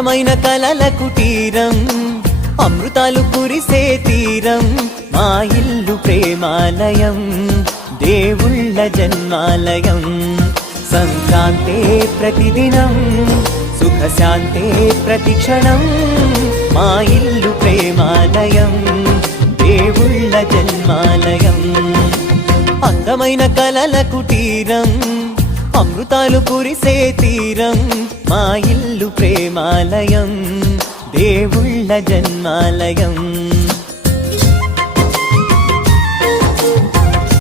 అందమైన కలల కుటీరం, అమృతాలు కురిసే తీరం, మా ఇల్లు ప్రేమాలయం, దేవుళ్ళ జన్మాలయం. సంక్రాంతే ప్రతిదినం, సుఖశాంతే ప్రతిక్షణం, మా ఇల్లు ప్రేమాలయం, దేవుళ్ళ జన్మాలయం. అందమైన కలల కుటీరం, అమృతాలు కురిసే తీరం, మా ఇల్లు ప్రేమాలయం, దేవుళ్ళ జన్మాలయం.